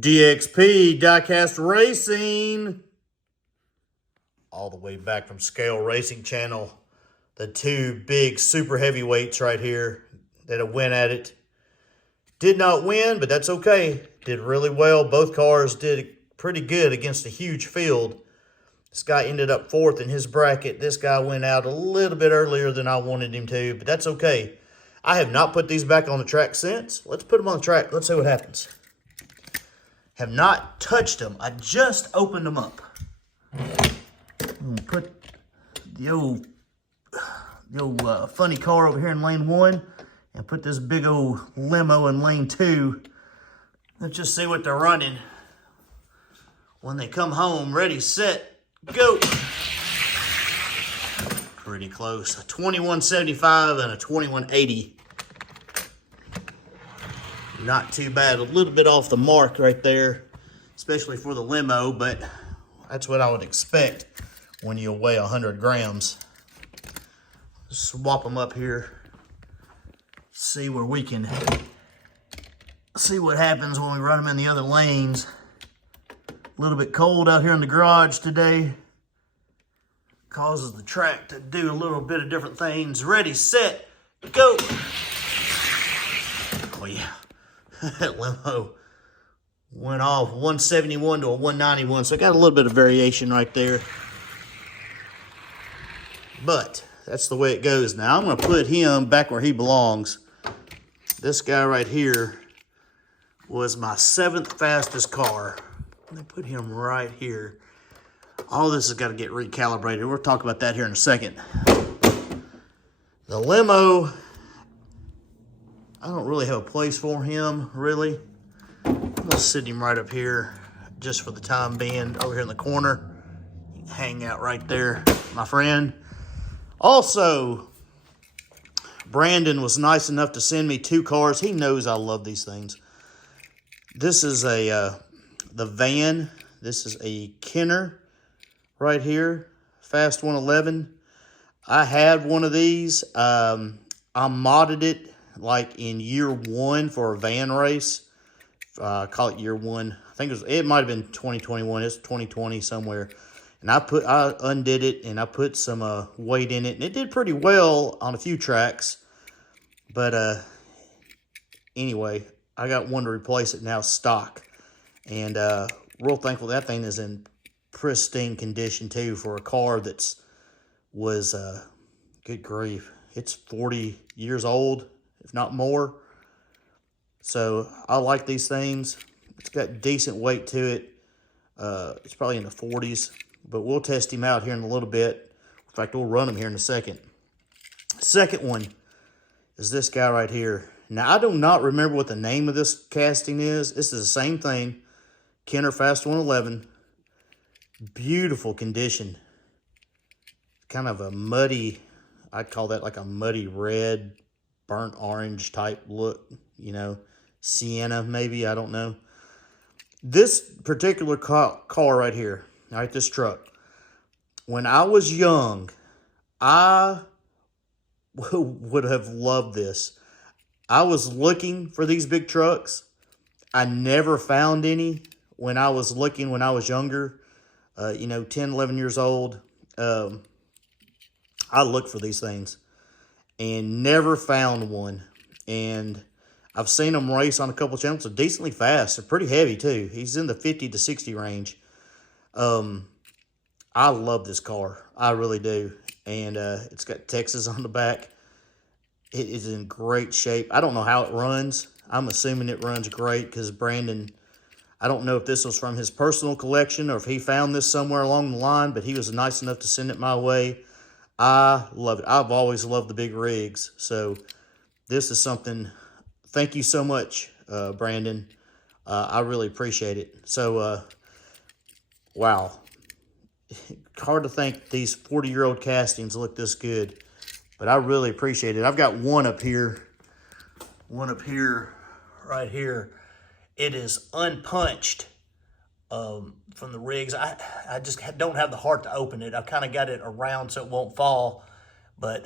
DXP, Diecast Racing, all the way back from Scale Racing Channel. The two big super heavyweights right here that went at it. Did not win, but that's okay. Did really well. Both cars did pretty good against a huge field. This guy ended up fourth in his bracket. This guy went out a little bit earlier than I wanted him to, but that's okay. I have not put these back on the track since. Let's put them on the track. Let's see what happens. Have not touched them. I just opened them up. I'm gonna put the old funny car over here in lane 1 and put this big old limo in lane 2. Let's just see what they're running when they come home. Ready, set, go. Pretty close. A 2175 and a 2180. Not too bad. A little bit off the mark right there, especially for the limo, but that's what I would expect when you weigh 100 grams. Swap them up here. See where we can see what happens when we run them in the other lanes. A little bit cold out here in the garage today. Causes the track to do a little bit of different things. Ready, set, go. Oh yeah. That limo went off 171 to a 191, so I got a little bit of variation right there. But that's the way it goes. Now I'm going to put him back where he belongs. This guy right here was my 7th fastest car. Let me put him right here. All this has got to get recalibrated. We'll talk about that here in a second. The limo, I don't really have a place for him, really. I'm going to sit him right up here just for the time being, over here in the corner. You can hang out right there, my friend. Also, Brandon was nice enough to send me 2 cars. He knows I love these things. This is the van. This is a Kenner right here, Fast 111. I had one of these. I modded it like in year 1 for a van race. Call it year 1. I think it might have been 2021. It's 2020 somewhere. And I undid it and I put some weight in it, and it did pretty well on a few tracks. But anyway, I got one to replace it now, stock. And real thankful that thing is in pristine condition too for a car was good grief. It's 40 years old, if not more. So I like these things. It's got decent weight to it. It's probably in the 40s, but we'll test him out here in a little bit. In fact, we'll run him here in a second. Second one is this guy right here. Now, I do not remember what the name of this casting is. This is the same thing. Kenner Fast 111. Beautiful condition. Kind of a muddy, I'd call that like a muddy red, burnt orange type look, you know, sienna maybe, I don't know. This particular car right here, all right, this truck, when I was young, I would have loved this. I was looking for these big trucks. I never found any when I was looking when I was younger, you know, 10, 11 years old. I looked for these things and never found one. And I've seen them race on a couple channels. They're decently fast. They're pretty heavy too. He's in the 50 to 60 range. I love this car. I really do. And it's got Texas on the back. It is in great shape. I don't know how it runs. I'm assuming it runs great because Brandon, I don't know if this was from his personal collection or if he found this somewhere along the line, but he was nice enough to send it my way. I love it. I've always loved the big rigs. So this is something, thank you so much, Brandon. I really appreciate it. So, wow. Hard to think these 40-year-old castings look this good, but I really appreciate it. I've got one up here, right here. It is unpunched from the rigs. I just don't have the heart to open it. I've kind of got it around so it won't fall, but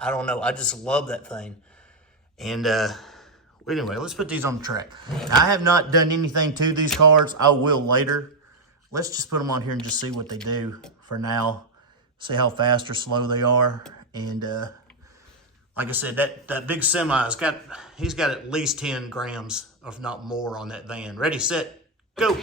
I don't know. I just love that thing. And Anyway, let's put these on the track. Now, I have not done anything to these cars. I will later. Let's just put them on here and just see what they do for now. See how fast or slow they are. And like I said, that big semi he's got at least 10 grams, if not more, on that van. Ready, set, go.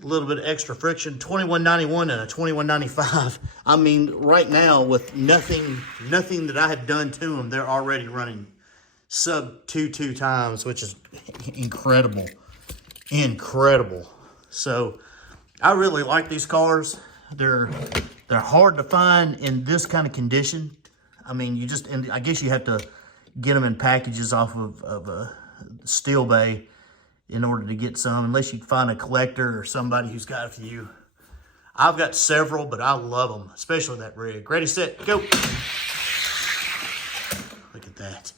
A little bit of extra friction, 2191 and a 2195. I mean, right now with nothing that I have done to them, they're already running sub 2 times, which is incredible. Incredible. So I really like these cars. They're hard to find in this kind of condition. I mean, I guess you have to get them in packages off of a steel bay in order to get some, unless you find a collector or somebody who's got a few. I've got several, but I love them, especially that rig. Ready, set, go. Look at that.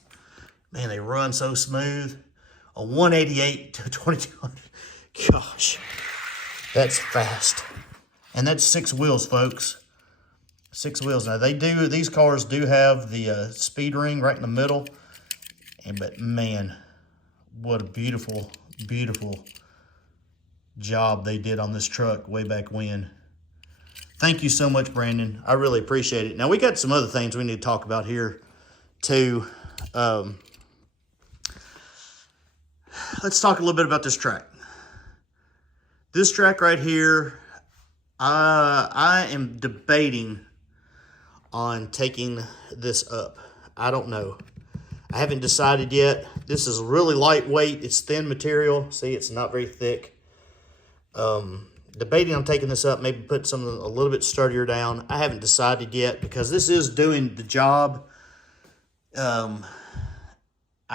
Man, they run so smooth. A 188 to 2200. Gosh, that's fast. And that's 6 wheels, folks. 6 wheels. Now, these cars do have the speed ring right in the middle. But man, what a beautiful, beautiful job they did on this truck way back when. Thank you so much, Brandon. I really appreciate it. Now, we got some other things we need to talk about here, too. Let's talk a little bit about this track. This track right here, I am debating on taking this up. I don't know. I haven't decided yet. This is really lightweight. It's thin material. See, it's not very thick. Debating on taking this up, maybe put something a little bit sturdier down. I haven't decided yet because this is doing the job. I'm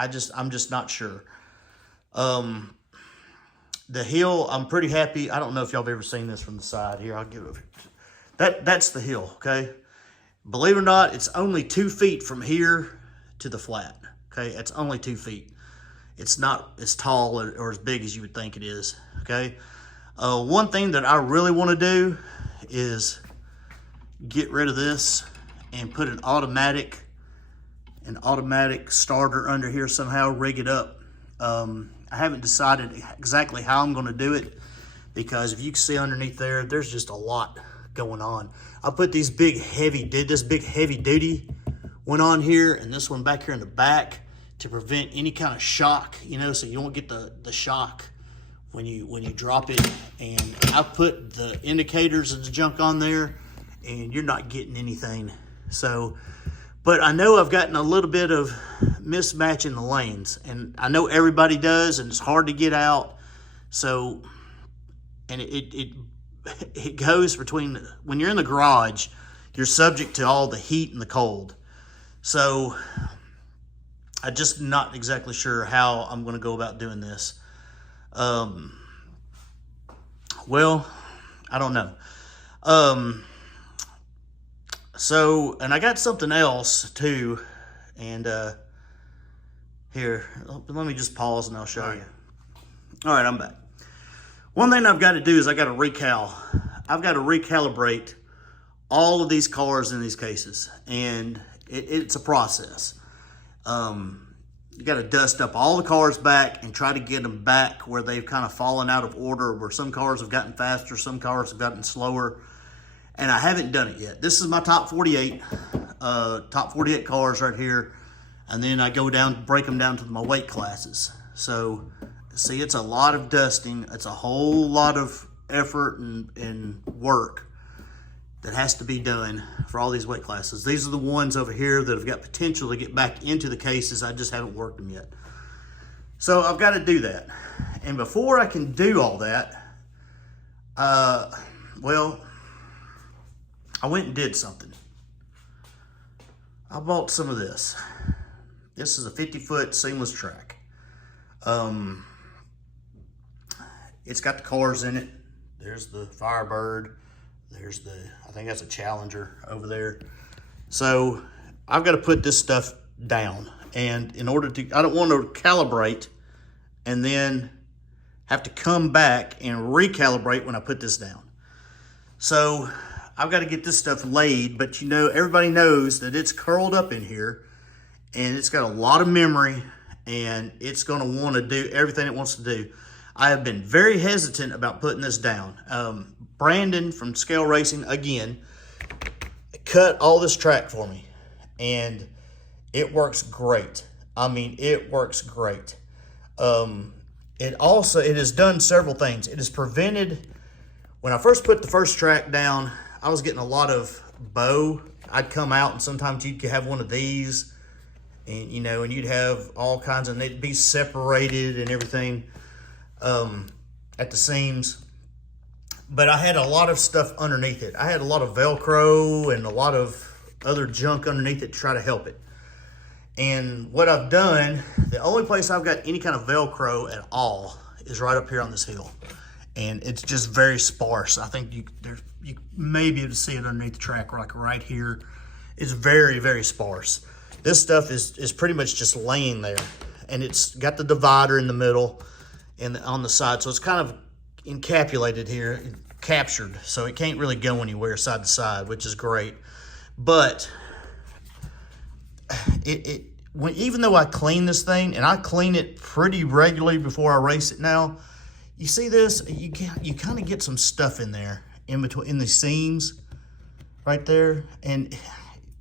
just not sure. The hill, I'm pretty happy. I don't know if y'all have ever seen this from the side. Here, I'll give it. That's the hill, okay? Believe it or not, it's only 2 feet from here to the flat, okay? It's only 2 feet. It's not as tall or as big as you would think it is, okay? One thing that I really want to do is get rid of this and put an automatic starter under here somehow, rig it up. I haven't decided exactly how I'm going to do it because if you can see underneath there, there's just a lot going on. I put this big heavy duty one on here and this one back here in the back to prevent any kind of shock, you know, so you don't get the shock when you drop it. And I put the indicators and the junk on there and you're not getting anything. So, but I know I've gotten a little bit of mismatch in the lanes, and I know everybody does, and it's hard to get out. So, and it goes between, when you're in the garage, you're subject to all the heat and the cold. So, I'm just not exactly sure how I'm going to go about doing this. Well, I don't know. So, and I got something else too, and here, let me just pause and I'll show you. All right, I'm back. One thing I've got to do is I've got to recalibrate all of these cars in these cases, and it's a process. You got to dust up all the cars back and try to get them back where they've kind of fallen out of order, where some cars have gotten faster, some cars have gotten slower. And I haven't done it yet. This is my top 48 cars right here. And then I go down, break them down to my weight classes. So, see, it's a lot of dusting. It's a whole lot of effort and work that has to be done for all these weight classes. These are the ones over here that have got potential to get back into the cases. I just haven't worked them yet. So I've got to do that. And before I can do all that, well, I went and did something. I bought some of this. This is a 50-foot seamless track. It's got the cars in it. There's the Firebird. There's I think that's a Challenger over there. So I've got to put this stuff down. And in order to, I don't want to calibrate and then have to come back and recalibrate when I put this down. So I've got to get this stuff laid, but you know, everybody knows that it's curled up in here and it's got a lot of memory, and it's going to want to do everything it wants to do. I have been very hesitant about putting this down. Brandon from Scale Racing, again, cut all this track for me, and it works great. I mean, it works great. It has done several things. It has prevented, when I first put the first track down, I was getting a lot of bow. I'd come out and sometimes you'd have one of these, and and you'd have all kinds of, and they'd be separated and everything at the seams. But I had a lot of stuff underneath it. I had a lot of Velcro and a lot of other junk underneath it to try to help it. And what I've done, the only place I've got any kind of Velcro at all is right up here on this hill. And it's just very sparse. I think you may be able to see it underneath the track, like right here. It's very, very sparse. This stuff is pretty much just laying there. And it's got the divider in the middle and on the side. So it's kind of encapsulated here, captured. So it can't really go anywhere side to side, which is great. But even though I clean this thing, and I clean it pretty regularly before I race it now, you see this, you kind of get some stuff in there, in the seams right there. And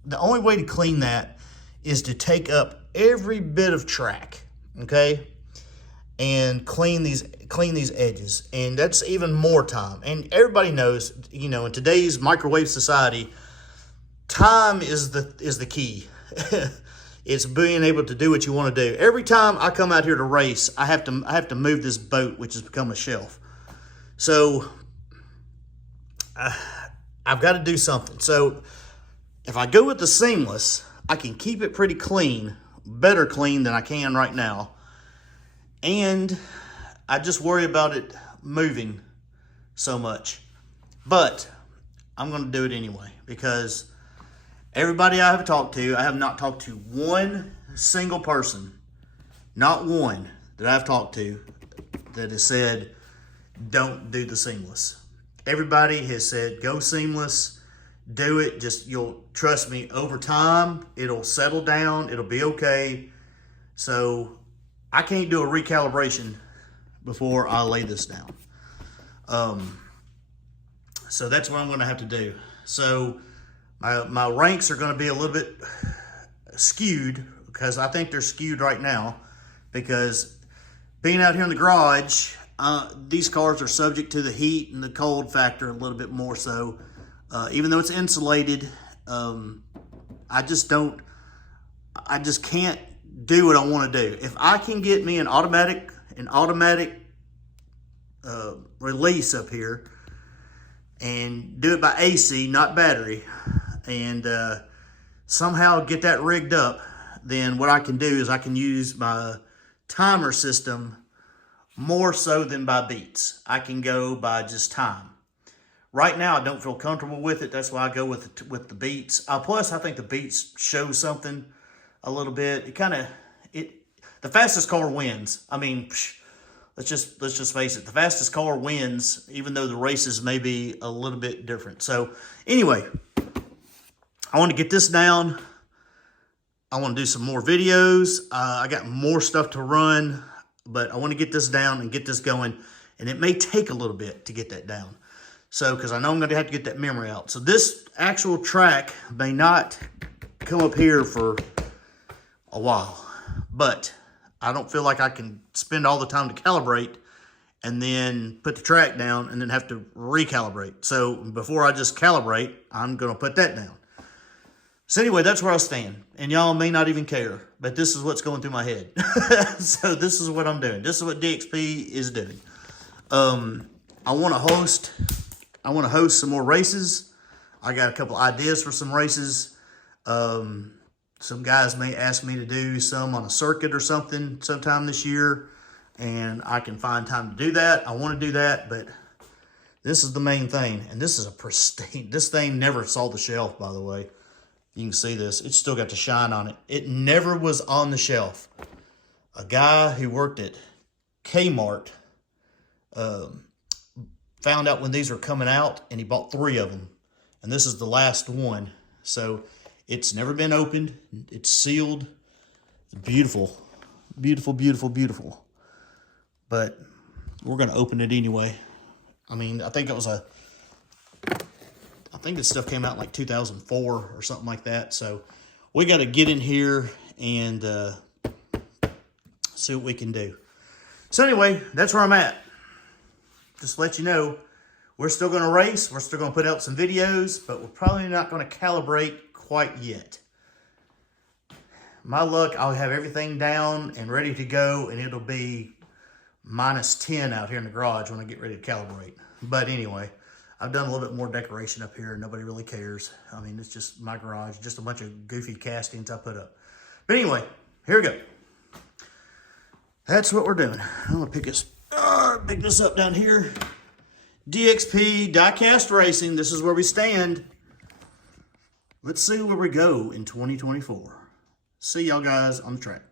the only way to clean that is to take up every bit of track, okay, and clean these edges. And that's even more time. And everybody knows, in today's microwave society, time is the key. It's being able to do what you want to do. Every time I come out here to race, I have to move this boat, which has become a shelf. So I've got to do something. So if I go with the seamless, I can keep it pretty clean, better clean than I can right now. And I just worry about it moving so much. But I'm going to do it anyway, because everybody I have talked to, I have not talked to one single person, not one that I've talked to, that has said, don't do the seamless. Everybody has said, go seamless, do it. You'll trust me, over time, it'll settle down, it'll be okay. So I can't do a recalibration before I lay this down. So that's what I'm going to have to do. So my ranks are going to be a little bit skewed, because I think they're skewed right now, because being out here in the garage, these cars are subject to the heat and the cold factor a little bit more so. Even though it's insulated, I just can't do what I want to do. If I can get me an automatic release up here and do it by AC, not battery, and somehow get that rigged up, then what I can do is I can use my timer system more so than by beats. I can go by just time. Right now, I don't feel comfortable with it. That's why I go with the beats. Plus, I think the beats show something a little bit. The fastest car wins. I mean, let's just face it. The fastest car wins, even though the races may be a little bit different. So anyway, I want to get this down. I want to do some more videos. I got more stuff to run, but I want to get this down and get this going. And it may take a little bit to get that down. So, because I know I'm going to have to get that memory out. So this actual track may not come up here for a while, but I don't feel like I can spend all the time to calibrate and then put the track down and then have to recalibrate. So before I just calibrate, I'm going to put that down. So anyway, that's where I stand. And y'all may not even care, but this is what's going through my head. So this is what I'm doing. This is what DXP is doing. I want to host some more races. I got a couple ideas for some races. Some guys may ask me to do some on a circuit or something sometime this year, and I can find time to do that. I want to do that, but this is the main thing, and this is a pristine. This thing never saw the shelf, by the way. You can see this. It's still got the shine on it. It never was on the shelf. A guy who worked at Kmart found out when these were coming out, and he bought 3 of them. And this is the last one. So it's never been opened. It's sealed. It's beautiful. Beautiful, beautiful, beautiful. But we're going to open it anyway. I mean, I think this stuff came out in like 2004 or something like that. So we got to get in here and see what we can do. So anyway, that's where I'm at. Just to let you know, we're still going to race. We're still going to put out some videos, but we're probably not going to calibrate quite yet. My luck, I'll have everything down and ready to go, and it'll be -10 out here in the garage when I get ready to calibrate. But anyway, I've done a little bit more decoration up here. Nobody really cares. I mean, it's just my garage, just a bunch of goofy castings I put up. But anyway, here we go. That's what we're doing. I'm going to pick this up down here. DXP, Diecast Racing. This is where we stand. Let's see where we go in 2024. See y'all guys on the track.